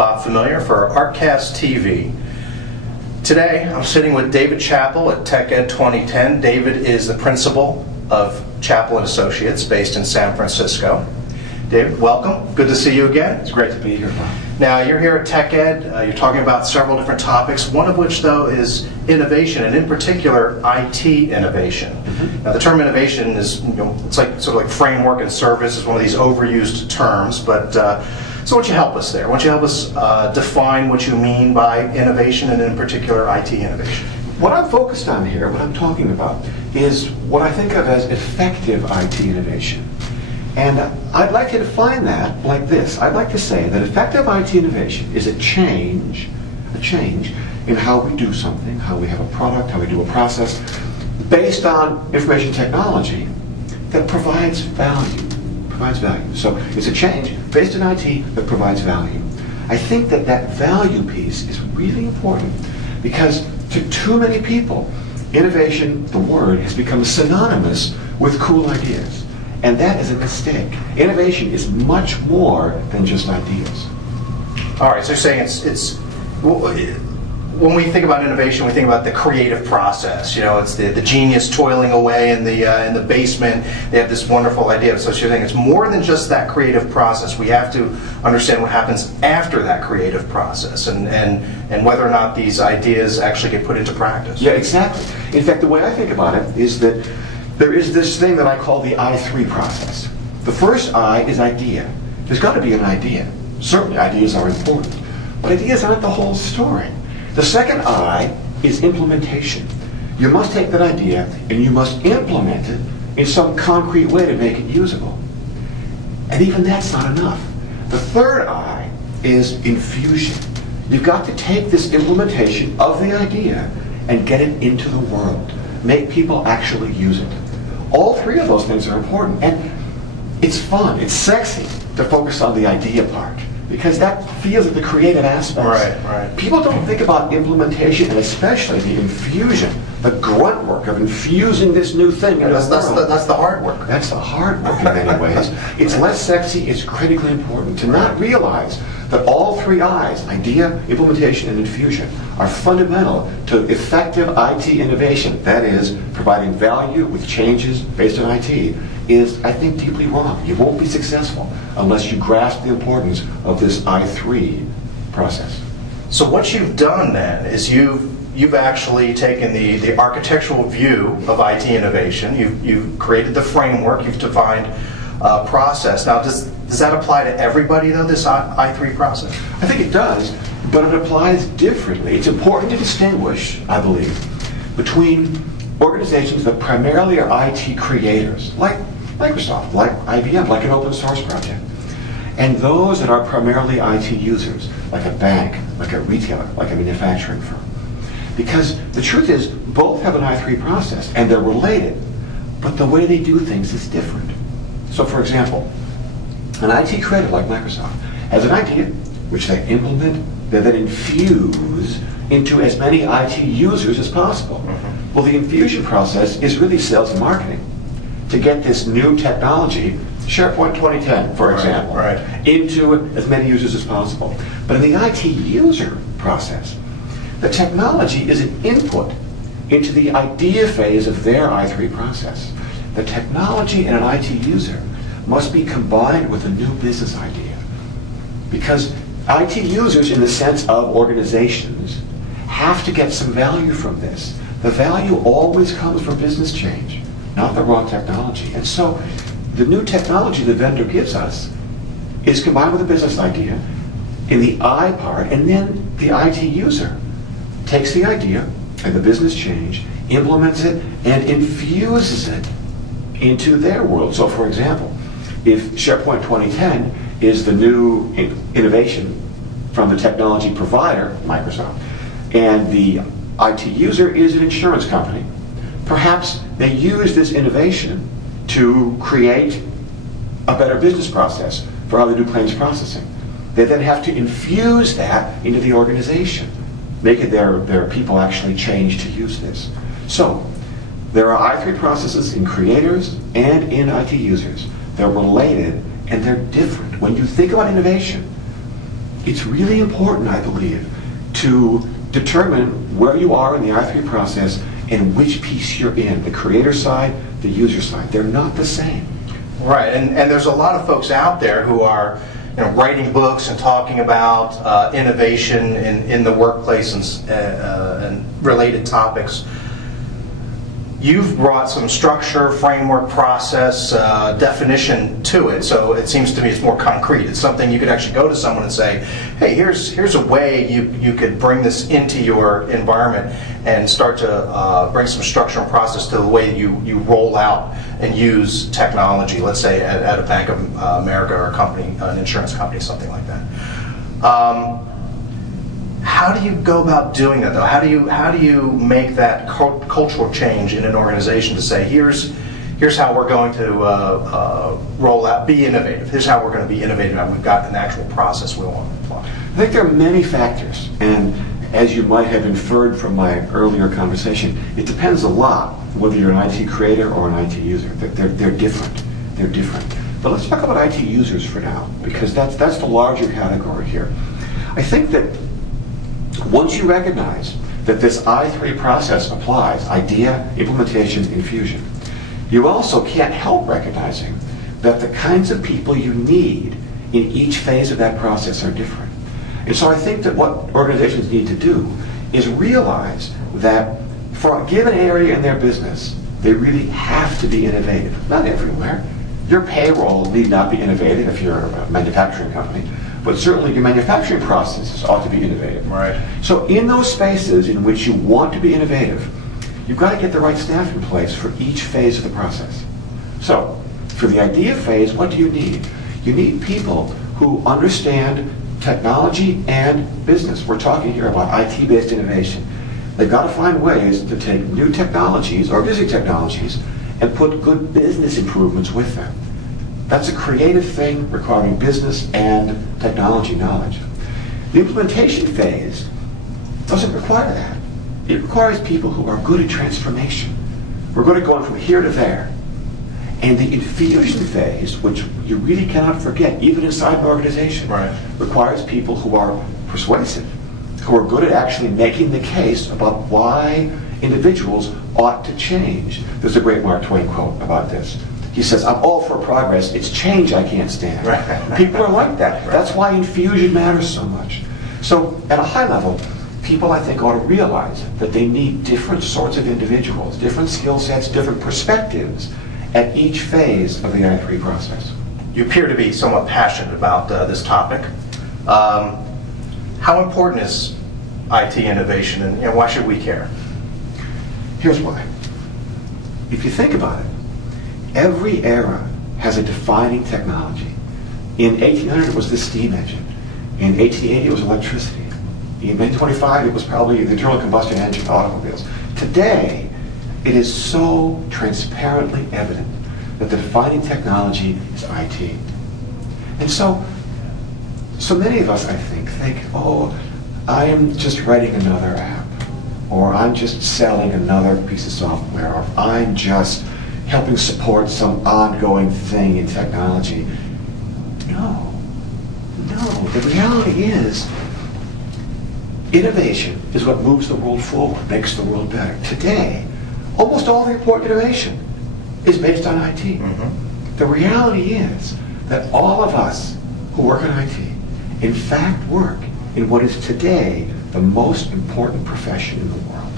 Bob Familiar for Artcast TV. Today I'm sitting with David Chappell at TechEd 2010. David is the principal of Chappell and Associates based in San Francisco. David, welcome. Good to see you again. It's great to be here, Bob. Now, you're here at TechEd. You're talking about several different topics, one of which, though, is innovation, and in particular, IT innovation. Now, the term innovation is, it's like sort of like framework and service is one of these overused terms, but so why don't you help us there? Why don't you help us define what you mean by innovation, and in particular, IT innovation? What I'm focused on here, what I'm talking about, is what I think of as effective IT innovation. And I'd like to define that like this. I'd like to say that effective IT innovation is a change in how we do something, how we have a product, how we do a process, based on information technology that provides value. So it's a change based on IT that provides value. I think that that value piece is really important because to too many people, innovation, the word, has become synonymous with cool ideas. And that is a mistake. Innovation is much more than just ideas. All right, so you're saying when we think about innovation, we think about the creative process. You know, it's the genius toiling away in the basement. They have this wonderful idea. So you're saying it's more than just that creative process. We have to understand what happens after that creative process and whether or not these ideas actually get put into practice. Yeah, exactly. In fact, the way I think about it is that there is this thing that I call the I3 process. The first I is idea. There's got to be an idea. Certainly ideas are important, but ideas aren't the whole story. The second I is implementation. You must take that idea and you must implement it in some concrete way to make it usable. And even that's not enough. The third I is infusion. You've got to take this implementation of the idea and get it into the world. Make people actually use it. All three of those things are important, and it's fun, it's sexy to focus on the idea part, because that feels like the creative aspects. Right. People don't think about implementation, and especially the infusion, the grunt work of infusing this new thing into the world. That's the hard work. That's the hard work in many ways. It's less sexy, it's critically important to not realize that all three I's, idea, implementation, and infusion, are fundamental to effective IT innovation. That is, providing value with changes based on IT is, I think, deeply wrong. You won't be successful unless you grasp the importance of this I3 process. So what you've done then is you've actually taken the architectural view of IT innovation. You've created the framework. You've defined process. Now, does that apply to everybody, though, this I3 process? I think it does, but it applies differently. It's important to distinguish, I believe, between organizations that primarily are IT creators, like Microsoft, like IBM, like an open source project, and those that are primarily IT users, like a bank, like a retailer, like a manufacturing firm. Because the truth is, both have an I3 process, and they're related, but the way they do things is different. So, for example, an IT creator like Microsoft has an idea, which they implement, they then infuse into as many IT users as possible. Well, the infusion process is really sales and marketing to get this new technology, SharePoint 2010, for example, into as many users as possible. But in the IT user process, the technology is an input into the idea phase of their I3 process. The technology and an IT user must be combined with a new business idea. Because IT users, in the sense of organizations, have to get some value from this. The value always comes from business change, not the raw technology. And so the new technology the vendor gives us is combined with a business idea in the I part, and then the IT user takes the idea and the business change, implements it, and infuses it into their world. So, for example, if SharePoint 2010 is the new innovation from the technology provider, Microsoft, and the IT user is an insurance company, perhaps they use this innovation to create a better business process for how they do claims processing. They then have to infuse that into the organization, making their people actually change to use this. So, there are I3 processes in creators and in IT users. They're related and they're different. When you think about innovation, it's really important, I believe, to determine where you are in the I3 process and which piece you're in, the creator side, the user side. They're not the same. Right, and there's a lot of folks out there who are writing books and talking about innovation in the workplace and related topics. You've brought some structure, framework, process, definition to it, so it seems to me it's more concrete. It's something you could actually go to someone and say, hey, here's a way you could bring this into your environment and start to bring some structure and process to the way you roll out and use technology, let's say at a Bank of America or a company, an insurance company, something like that. How do you go about doing that, though? How do you make that cultural change in an organization to say, here's how we're going to roll out, be innovative. Here's how we're going to be innovative, and we've got an actual process we want to apply. I think there are many factors, and as you might have inferred from my earlier conversation, it depends a lot whether you're an IT creator or an IT user. They're different. They're different. But let's talk about IT users for now, because that's the larger category here. I think that once you recognize that this I3 process applies, idea, implementation, infusion, you also can't help recognizing that the kinds of people you need in each phase of that process are different. And so I think that what organizations need to do is realize that for a given area in their business, they really have to be innovative. Not everywhere. Your payroll need not be innovative if you're a manufacturing company, but certainly your manufacturing processes ought to be innovative. Right. So in those spaces in which you want to be innovative, you've got to get the right staff in place for each phase of the process. So for the idea phase, what do you need? You need people who understand technology and business. We're talking here about IT-based innovation. They've got to find ways to take new technologies or existing technologies and put good business improvements with them. That's a creative thing requiring business and technology knowledge. The implementation phase doesn't require that. It requires people who are good at transformation. We're going to go from here to there. And the infusion phase, which you really cannot forget, even inside an organization, right, requires people who are persuasive, who are good at actually making the case about why individuals ought to change. There's a great Mark Twain quote about this. He says, I'm all for progress, it's change I can't stand. Right. People are like that. Right. That's why infusion matters so much. So at a high level, people I think ought to realize that they need different sorts of individuals, different skill sets, different perspectives at each phase of the I3 process. You appear to be somewhat passionate about this topic. How important is IT innovation, and why should we care? Here's why. If you think about it, every era has a defining technology. In 1800 it was the steam engine. In 1880 it was electricity. In 1925 it was probably the internal combustion engine automobiles. Today it is so transparently evident that the defining technology is IT. And so many of us, I think, oh, I am just writing another app, or I'm just selling another piece of software, or I'm just helping support some ongoing thing in technology. No. The reality is, innovation is what moves the world forward, makes the world better. Today, almost all the important innovation is based on IT. Mm-hmm. The reality is that all of us who work in IT, in fact, work in what is today the most important profession in the world.